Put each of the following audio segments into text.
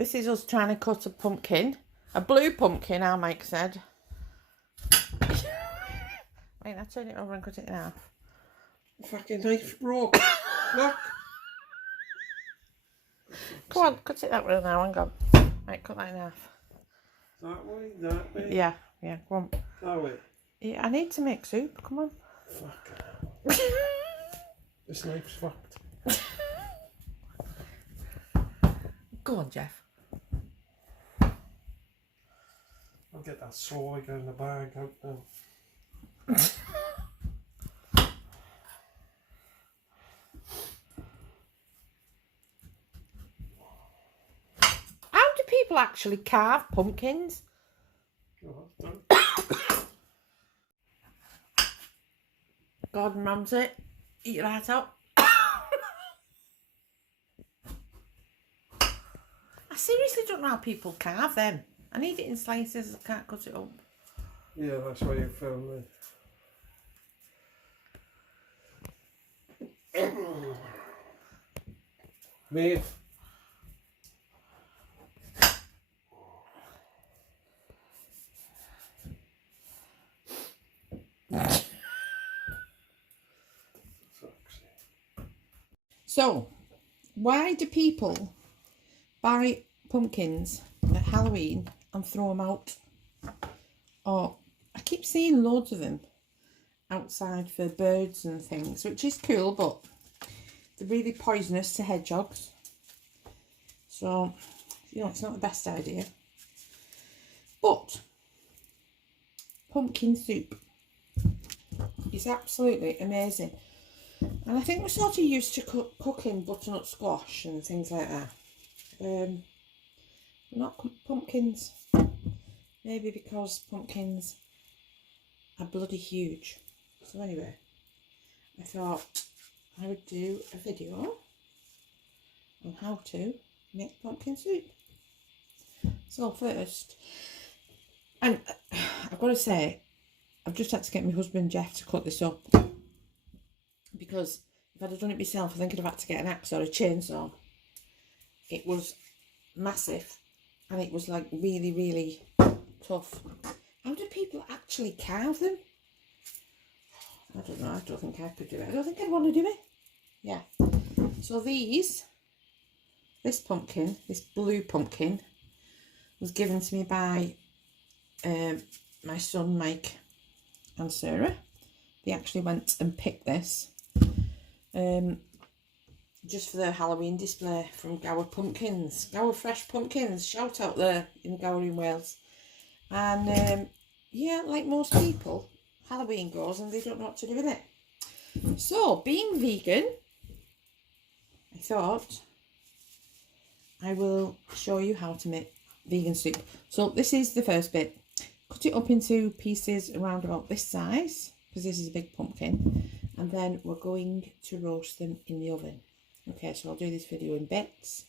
This is us trying to cut a pumpkin. A blue pumpkin, our Mike said. Wait, I'll turn it over and cut it in half. Fucking knife broke. Look. Come on, cut it that way now. Hang on. Right, cut that in half. That way, that way. Yeah, go on. That way. Yeah, I need to make soup. Come on. Fuck. This knife's fucked. Go on, Jeff. I'll get that saw I got in the bag out now. How do people actually carve pumpkins? Gordon Ramsay, eat your heart out. I seriously don't know how people carve them. I need it in slices, I can't cut it up. Yeah, that's why you filmed it. Mate. So, why do people buy pumpkins at Halloween and throw them out? Or I keep seeing loads of them outside for birds and things, which is cool, but they're really poisonous to hedgehogs. So, you know, it's not the best idea. But pumpkin soup is absolutely amazing. And I think we're sort of used to cooking butternut squash and things like that. Not pumpkins. Maybe because pumpkins are bloody huge. So anyway, I thought I would do a video on how to make pumpkin soup. So first, and I've got to say, I've just had to get my husband Jeff to cut this up. Because if I'd have done it myself, I think I'd have had to get an axe or a chainsaw. It was massive and it was like really, really tough. How do people actually carve them? I don't know. I don't think I could do it. I don't think I'd want to do it. Yeah. So this pumpkin, this blue pumpkin, was given to me by my son Mike and Sarah. They actually went and picked this. Just for their Halloween display from Gower Pumpkins. Gower Fresh Pumpkins. Shout out there in Gower in Wales. And yeah, like most people, Halloween goes and they don't know what to do with it. So, being vegan, I thought I will show you how to make vegan soup. So this is the first bit. Cut it up into pieces around about this size, because this is a big pumpkin. And then we're going to roast them in the oven. Okay, so I'll do this video in bits.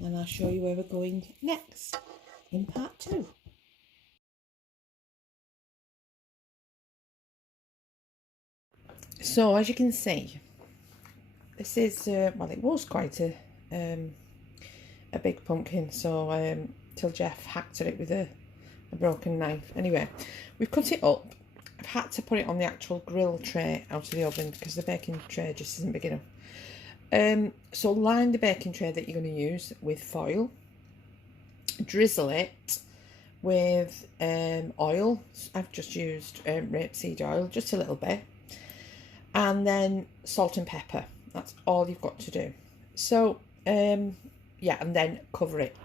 And I'll show you where we're going next in part 2. So as you can see, this is, well, it was quite a big pumpkin. So till Jeff hacked at it with a broken knife. Anyway, we've cut it up. I've had to put it on the actual grill tray out of the oven because the baking tray just isn't big enough. So line the baking tray that you're going to use with foil. Drizzle it with oil. I've just used rapeseed oil, just a little bit. And then salt and pepper. That's all you've got to do. So, yeah, and then cover it.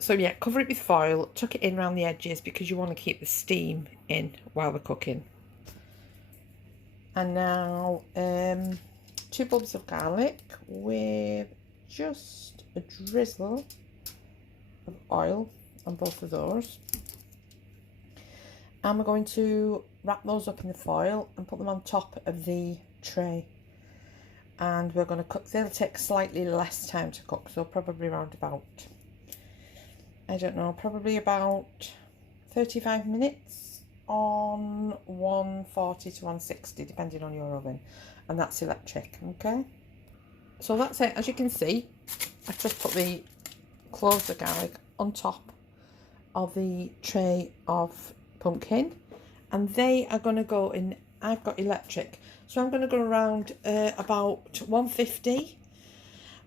So yeah, cover it with foil, tuck it in around the edges because you want to keep the steam in while we're cooking. And now 2 bulbs of garlic with just a drizzle of oil on both of those. And we're going to wrap those up in the foil and put them on top of the tray. And we're going to cook, they'll take slightly less time to cook, so probably around about, I don't know, probably about 35 minutes on 140 to 160, depending on your oven. And that's electric, okay? so that's it. As you can see, I've just put the cloves of garlic on top of the tray of pumpkin, and they are going to go in. I've got electric, so I'm going to go around about 150.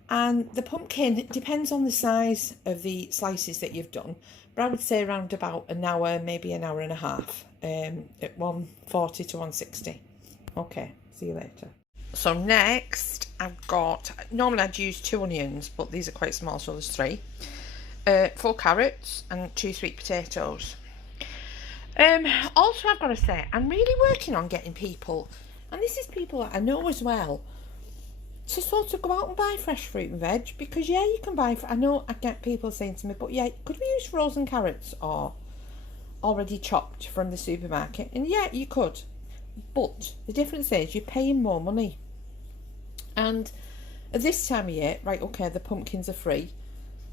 And the pumpkin, it depends on the size of the slices that you've done, but I would say around about an hour, maybe an hour and a half, at 140 to 160. Okay, see you later. So next I've got, normally I'd use 2 onions, but these are quite small, so there's 3. 4 carrots and 2 sweet potatoes. Also, I've got to say, I'm really working on getting people, and this is people that I know as well, to sort of go out and buy fresh fruit and veg, because yeah, you can buy, I know I get people saying to me, but yeah, could we use frozen carrots or already chopped from the supermarket? And yeah, you could, but the difference is you're paying more money. And at this time of year, right, okay, the pumpkins are free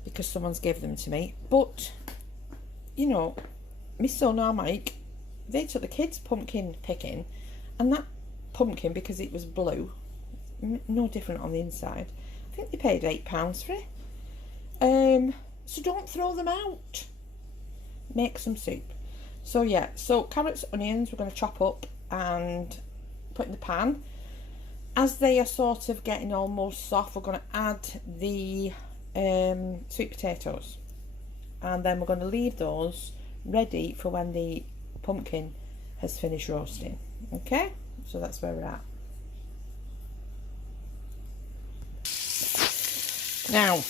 because someone's given them to me, but you know, my son or Mike, they took the kids pumpkin picking, and that pumpkin, because it was blue, no different on the inside, I think they paid £8 for it. So don't throw them out, make some soup. So yeah, so carrots, onions, we're going to chop up and put in the pan. As they are sort of getting almost soft, we're going to add the sweet potatoes, and then we're going to leave those ready for when the pumpkin has finished roasting. Okay, so that's where we're at. Now,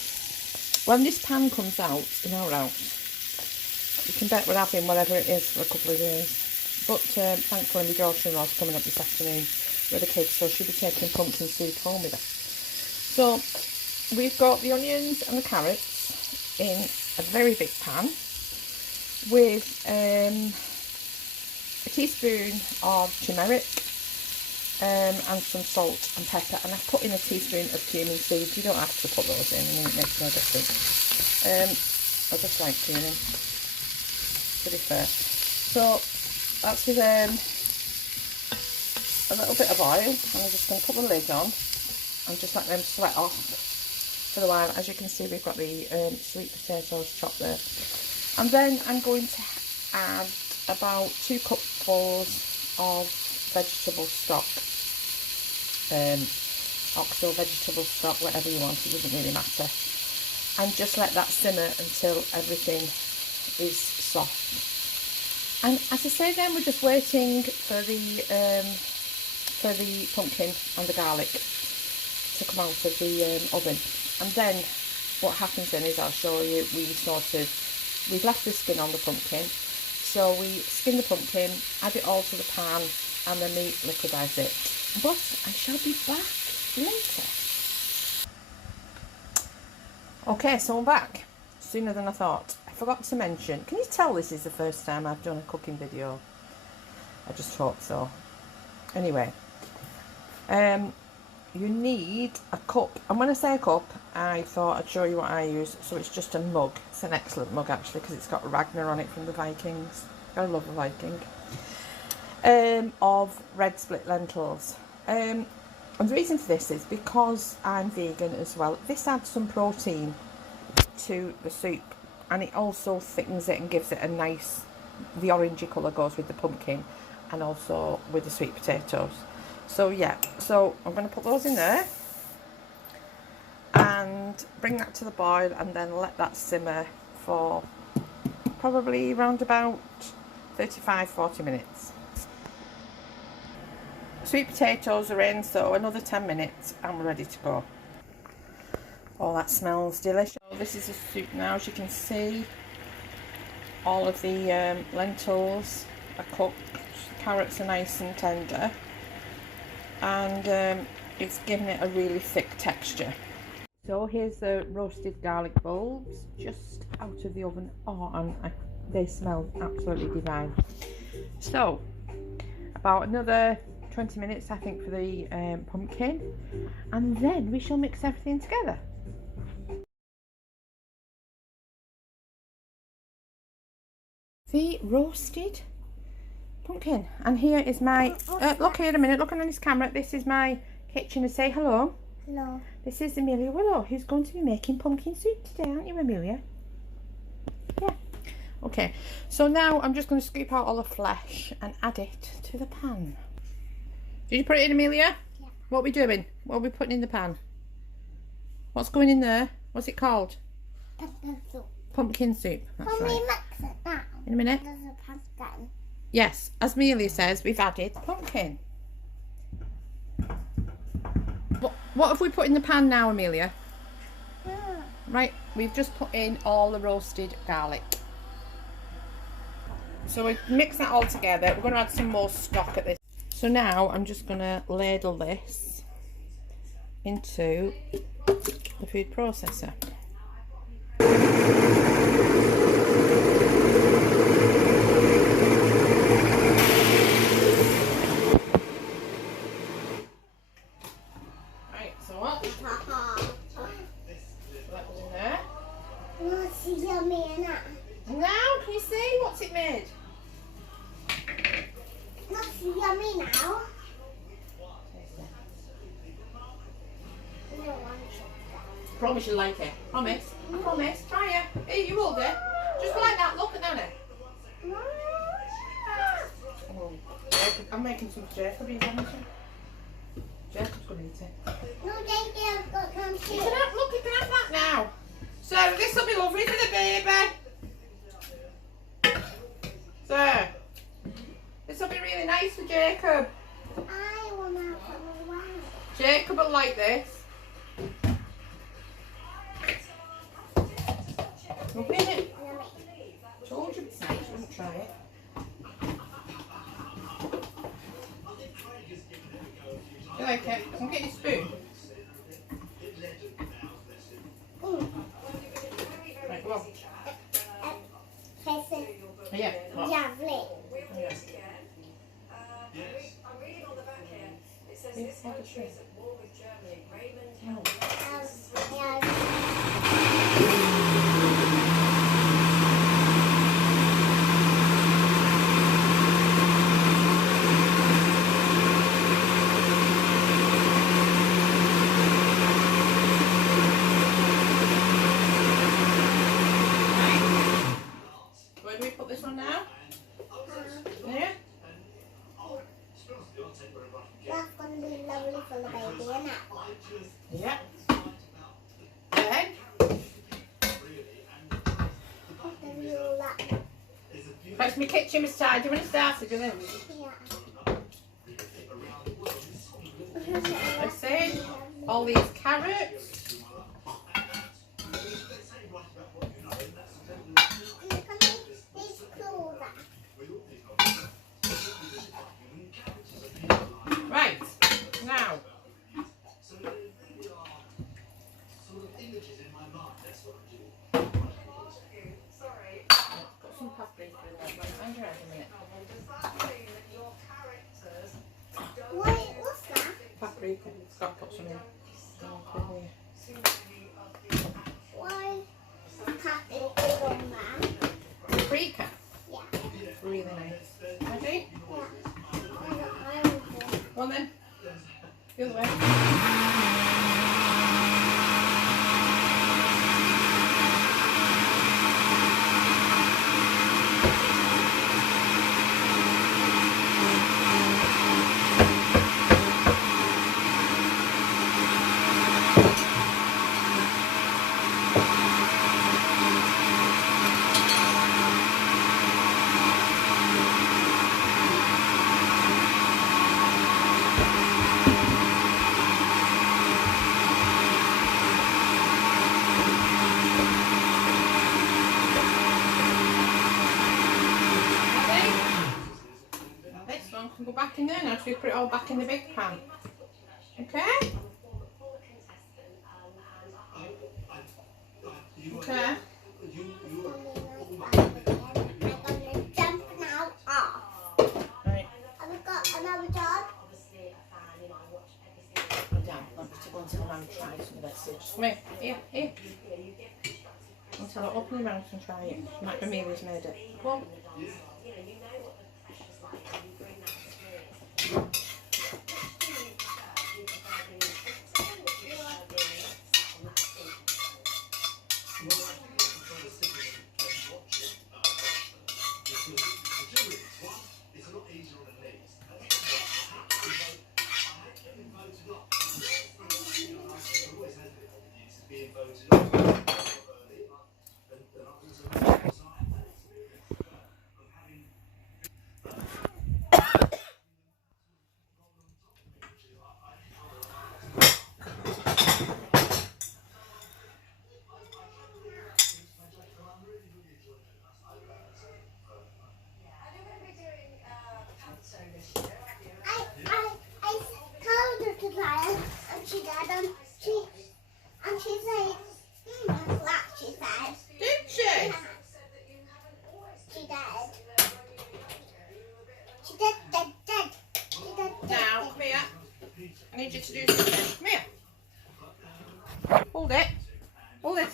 when this pan comes out in our house, you can bet we're having whatever it is for a couple of days. But thankfully my daughter-in-law's coming up this afternoon with the kids, so she'll be taking pumpkin soup home with her. So we've got the onions and the carrots in a very big pan with a teaspoon of turmeric, and some salt and pepper, and I've put in a teaspoon of cumin seeds. You don't have to put those in, I mean, it makes no difference. I just like cumin, to be fair. So that's with a little bit of oil, and I'm just going to put the lid on and just let them sweat off for a while. As you can see, we've got the sweet potatoes chopped there, and then I'm going to add about 2 cupfuls of vegetable stock, oxo vegetable stock, whatever you want, it doesn't really matter, and just let that simmer until everything is soft. And as I say, then we're just waiting for the pumpkin and the garlic to come out of the oven. And then what happens then is, I'll show you, we've left the skin on the pumpkin, so we skin the pumpkin, add it all to the pan, and then we liquidise it. But I shall be back later. Okay, so I'm back sooner than I thought. I forgot to mention, can you tell this is the first time I've done a cooking video? I just hope so. Anyway, you need a cup, and when I say a cup, I thought I'd show you what I use. So it's just a mug. It's an excellent mug actually, because it's got Ragnar on it from the Vikings. I love a Viking. Of red split lentils. And the reason for this is because I'm vegan as well. This adds some protein to the soup, and it also thickens it and gives it a nice, the orangey colour goes with the pumpkin and also with the sweet potatoes. So yeah, so I'm going to put those in there and bring that to the boil, and then let that simmer for probably around about 35-40 minutes. Sweet potatoes are in, so another 10 minutes and we're ready to go. Oh, that smells delicious. So this is the soup now. As you can see, all of the lentils are cooked, carrots are nice and tender, and it's giving it a really thick texture. So here's the roasted garlic bulbs just out of the oven. Oh, and they smell absolutely divine. So about another 20 minutes I think for the pumpkin, and then we shall mix everything together. The roasted pumpkin, and here is my look here a minute, looking on this camera, this is my kitchen, and say hello. Hello. This is Amelia Willow, who's going to be making pumpkin soup today, aren't you, Amelia? Yeah. Okay, so now I'm just going to scoop out all the flesh and add it to the pan. Did you put it in, Amelia? Yeah. What are we doing? What are we putting in the pan? What's going in there? What's it called? Pumpkin soup. Pumpkin soup. That's Can we right. mix it now? In a minute. There's a pumpkin. Yes, as Amelia says, we've added pumpkin. What have we put in the pan now, Amelia? Right, we've just put in all the roasted garlic. So we mix that all together. We're going to add some more stock at this. So now I'm just going to ladle this into the food processor. Right, so what? So that goes in there. What's yummy in it? Now, can you see what's it made? What's yummy now? Promise you like it. Promise. I promise. Try it. Here, you hold it. Just like that. Look at that. Oh, I'm making some Jacob. Are you having some? Jacob's going to eat it. No, thank you. I've got some You too. can have, look, you can have that now. So this will be lovely for the baby. So this will be really nice for Jacob. I want to have a wow. Jacob will like this. Lovely, isn't it? Told you it's nice. You wouldn't try it. You like it? I can get you a spoon. Right, go on. Tastes Yeah. What? lovely. Yeah. I'm reading on the back here. It says Yeah, this have a country try. is at war with Germany. Raymond Oh. Yeah. Where do we put this one now? There? That's going to be lovely for the baby, isn't it? Yeah. Then? After you all that. That's my kitchen was tidy when it started, isn't it? Yeah. Let's see. All these carrots. Right. Now. sorry. Got some paprika in there. Right, mind your head a minute. Does that mean that your characters Wait, what's that? Paprika. It's got to put some in. Oh, put here. Why paprika on that? Paprika. Yeah. Really nice. Ready? Yeah. I will do. Go on then. The other way. Ready? This one can go back in there now, so we put it all back in the big pan. Okay? Okay. I'm gonna jump now off. Right. Have we got another job? I'm down. I'm going to go until Mum tries some of this. So just come here. Here, here. Until I open your mouth and try it. Like Amelia's made it. Go on.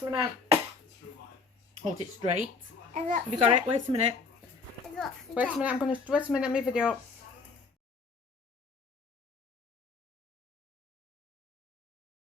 Wait a minute. Hold it straight. Is that Have you got it? Wait a minute. Is that Wait a minute. I'm gonna wait a minute. My video.